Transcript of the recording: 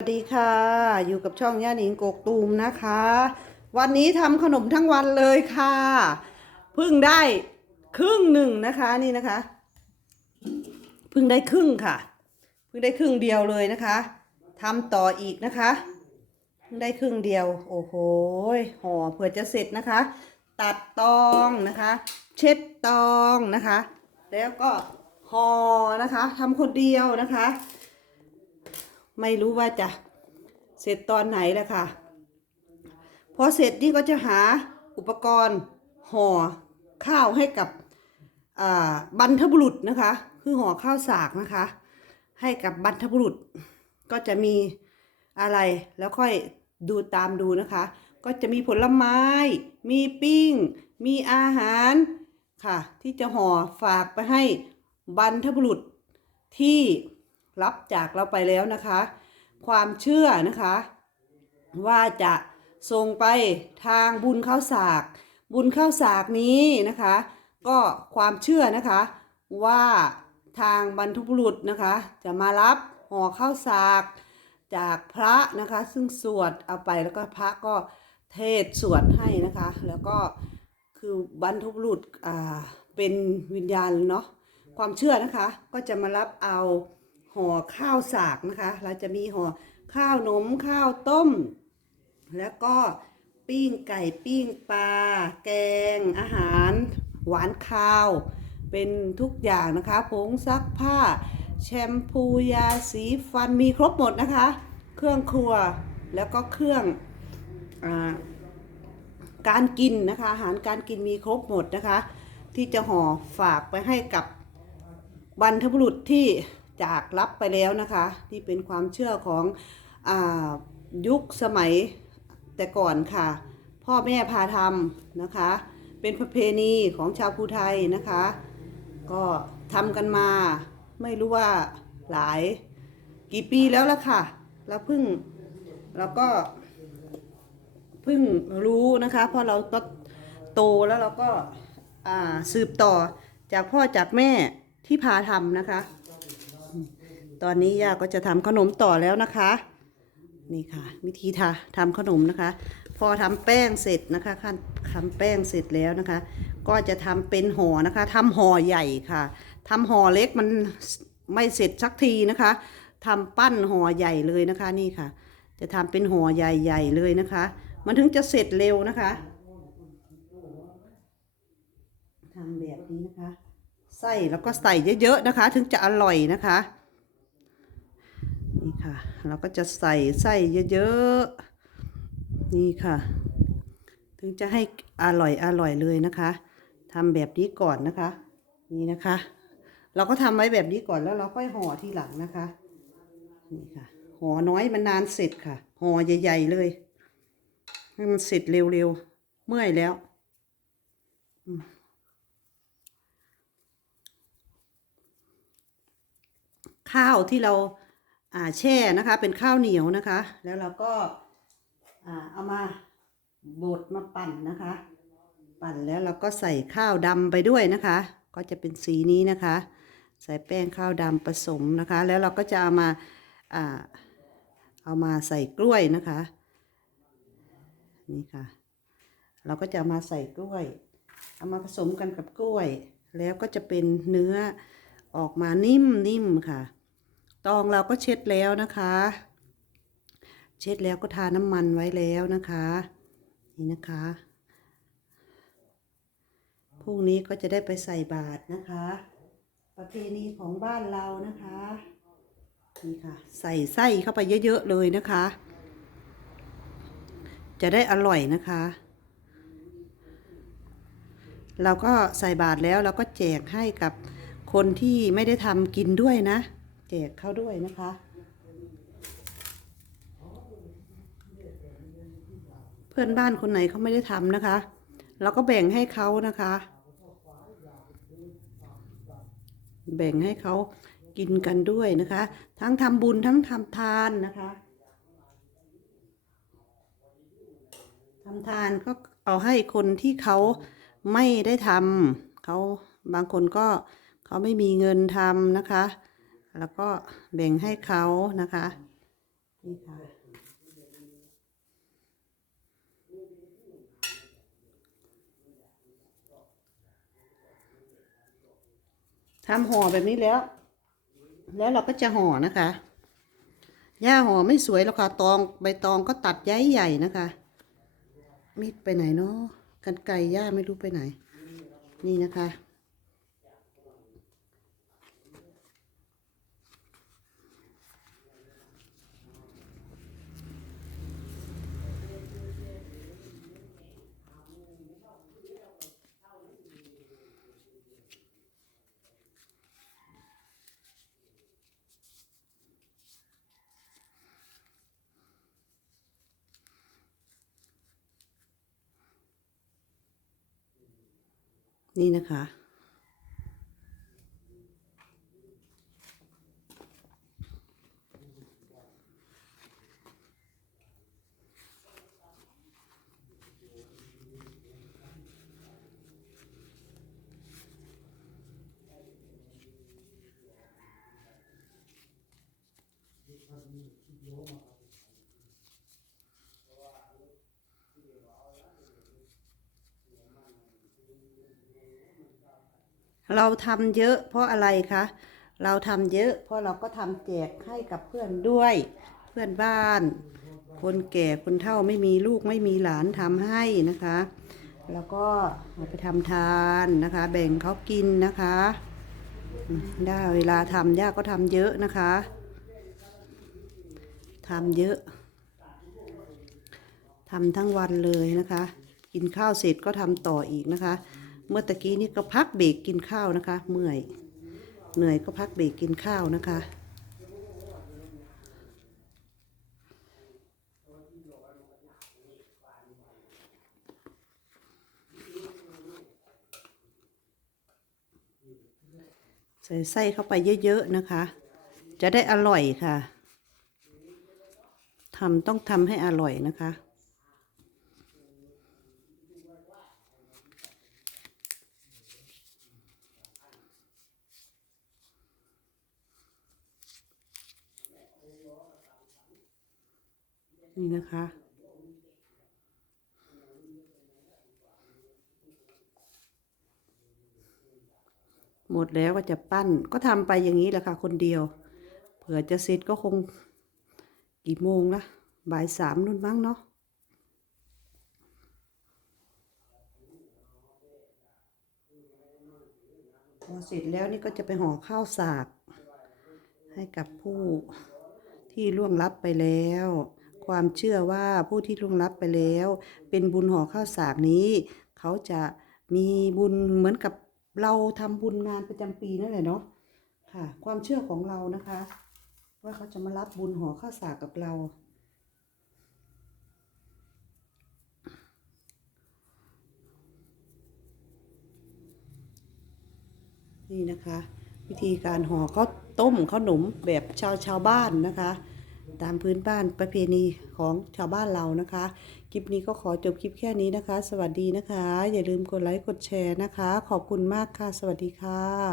สวัสดีค่ะ อยู่กับช่องย่าหนิงกกตูมนะคะ วันนี้ทำขนมทั้งวันเลยค่ะเพิ่งได้ครึ่งหนึ่งนะคะนี่นะคะเพิ่งได้ครึ่งค่ะเพิ่งได้ครึ่งเดียวเลยนะคะทำต่ออีกนะคะเพิ่งได้ครึ่งเดียว โอ้โหห่อเผื่อจะเสร็จนะคะ ตัดตองนะคะ เช็ดตองนะคะ แล้วก็ห่อนะคะทำคนเดียวนะคะ ไม่รู้ว่าจะเสร็จตอนไหนแหละค่ะ พอเสร็จนี่ก็จะหาอุปกรณ์ห่อข้าวให้กับบรรพบุรุษนะคะ คือห่อข้าวสากนะคะ ให้กับบรรพบุรุษ ก็จะมีอะไรแล้วค่อยดูตามดูนะคะ ก็จะมีผลไม้ มีปิ้ง มีอาหารค่ะ ที่จะห่อฝากไปให้บรรพบุรุษที่ รับจากเราไปแล้วนะคะ ความเชื่อนะคะ ว่าจะส่งไปทางบุญข้าวสาก บุญข้าวสากนี้นะคะ ก็ความเชื่อนะคะว่าทางบรรพบุรุษนะคะ จะมารับห่อข้าวสากจากพระนะคะ ซึ่งสวดเอาไปแล้วก็พระก็เทศสวดให้นะคะ แล้วก็คือบรรพบุรุษอ่าเป็นวิญญาณเนาะความเชื่อนะคะก็จะมารับเอา ห่อข้าวสากนะคะ เราจะมีห่อข้าวหนมข้าวต้ม แล้วก็ปิ้งไก่ปิ้งปลาแกงอาหาร หวานข้าว เป็นทุกอย่างนะคะผงซักผ้า แชมพูยาสีฟันมีครบหมดนะคะ เครื่องครัวแล้วก็เครื่องอการกินนะคะ อาหารการกินมีครบหมดนะคะ ที่จะห่อฝากไปให้กับบรรพบุรุษที่ จากรับไปแล้วนะคะที่เป็นความเชื่อของอยุคสมัยแต่ก่อนค่ะ พ่อแม่พาทำนะคะ เป็นประเพณีของชาวภูไทยนะคะ ก็ทำกันมาไม่รู้ว่าหลายกี่ปีแล้วล่ะค่ะเราเพิ่งเราก็เพิ่งรู้นะคะเพราะเราก็โตแล้วเราก็สืบต่อจากพ่อจากแม่ที่พาทำนะคะ ตอนนี้ย่าก็จะทำขนมต่อแล้วนะคะ นี่ค่ะ วิธีทำทำขนมนะคะ พอทำแป้งเสร็จนะคะขั้นทำแป้งเสร็จแล้วนะคะ ก็จะทำเป็นห่อนะคะทำห่อใหญ่ค่ะทำห่อเล็กมันไม่เสร็จสักทีนะคะทำปั้นห่อใหญ่เลยนะคะนี่ค่ะ จะทำเป็นห่อใหญ่ๆเลยนะคะ มันถึงจะเสร็จเร็วนะคะทำแบบนี้นะคะ ใส่แล้วก็ใส่เยอะๆนะคะ ถึงจะอร่อยนะคะนี่ค่ะ เราก็จะใส่ไส้เยอะๆนี่ค่ะ ถึงจะให้อร่อยอร่อยเลยนะคะทำแบบนี้ก่อนนะคะ นี่นะคะ เราก็ทำไว้แบบนี้ก่อนแล้วเราค่อยห่อทีหลังนะคะนี่ค่ะห่อน้อยมันนานเสร็จค่ะห่อใหญ่ ๆ เลยให้มันเสร็จเร็วๆเมื่อยแล้ว อืม ข้าวที่เราแช่นะคะ เป็นข้าวเหนียวนะคะ แล้วเราก็เอามาบดมาปั่นนะคะ ปั่นแล้วเราก็ใส่ข้าวดำไปด้วยนะคะ ก็จะเป็นสีนี้นะคะ ใส่แป้งข้าวดำผสมนะคะ แล้วเราก็จะเอามาเอามาใส่กล้วยนะคะ นี่ค่ะ เราก็จะามาใส่กล้วย เอามาผสมกันกับกล้วย แล้วก็จะเป็นเนื้อออกมานิ่มๆค่ะ ตองเราก็เช็ดแล้วนะคะ เช็ดแล้วก็ทาน้ำมันไว้แล้วนะคะ นี่นะคะพรุ่งนี้ก็จะได้ไปใส่บาตรนะคะ ประเพณีของบ้านเรานะคะนี่ค่ะ ใส่ไส้เข้าไปเยอะๆเลยนะคะ จะได้อร่อยนะคะ เราก็ใส่บาตรแล้วเราก็แจกให้กับคนที่ไม่ได้ทำกินด้วยนะ แจกเขาด้วยนะคะ เพื่อนบ้านคนไหนเขาไม่ได้ทำนะคะ เราก็แบ่งให้เขานะคะ แบ่งให้เขากินกันด้วยนะคะ ทั้งทำบุญทั้งทำทานนะคะทำทานก็เอาให้คนที่เขาไม่ได้ทำเขาบางคนก็เขาไม่มีเงินทำนะคะ แล้วก็แบ่งให้เขานะคะนี่ค่ะทำห่อแบบนี้แล้ว แล้วเราก็จะห่อนะคะหญ้าห่อไม่สวยหรอกค่ะ ตองใบตองก็ตัดย้ายใหญ่นะคะ มีดไปไหนเนาะกันไก่ย่าไม่รู้ไปไหน นี่นะคะ นี่นะคะ เราทำเยอะเพราะอะไรคะ เราทำเยอะ เพราะเราก็ทำแจกให้กับเพื่อนด้วย เพื่อนบ้าน คนแก่คนเฒ่าไม่มีลูกไม่มีหลานทำให้นะคะ แล้วก็ไปทำทานนะคะ แบ่งเขากินนะคะอืมย่าเวลาทำย่าก็ทำเยอะนะคะทำเยอะทำทั้งวันเลยนะคะ กินข้าวเสร็จก็ทำต่ออีกนะคะ เมื่อตะกี้นี่ก็พักเบรกกินข้าวนะคะ เมื่อยเหนื่อยก็พักเบรกกินข้าวนะคะ ใส่ไส้เข้าไปเยอะๆนะคะ จะได้อร่อยค่ะทำต้องทำให้อร่อยนะคะ นี่นะคะ หมดแล้วก็จะปั้นก็ทำไปอย่างนี้แหละค่ะ คนเดียว เผื่อจะเสร็จก็คงกี่โมงละบ่ายสามนู่นบ้างเนาะพอเสร็จแล้วนี่ก็จะไปห่อข้าวสาก ให้กับผู้ที่ล่วงลับไปแล้ว ความเชื่อว่าผู้ที่ล่วงลับไปแล้ว เป็นบุญห่อข้าวสากนี้ เขาจะมีบุญเหมือนกับเราทำบุญงานประจำปีนั่นแหละเนาะค่ะ ความเชื่อของเรานะคะ ว่าเขาจะมารับบุญห่อข้าวสากกับเรานี่นะคะ วิธีการห่อข้าวต้มขนมแบบชาวชาวบ้านนะคะ ตามพื้นบ้านประเพณีของชาวบ้านเรานะคะ คลิปนี้ก็ขอจบคลิปแค่นี้นะคะ สวัสดีนะคะ อย่าลืมกดไลค์กดแชร์นะคะ ขอบคุณมากค่ะ สวัสดีค่ะ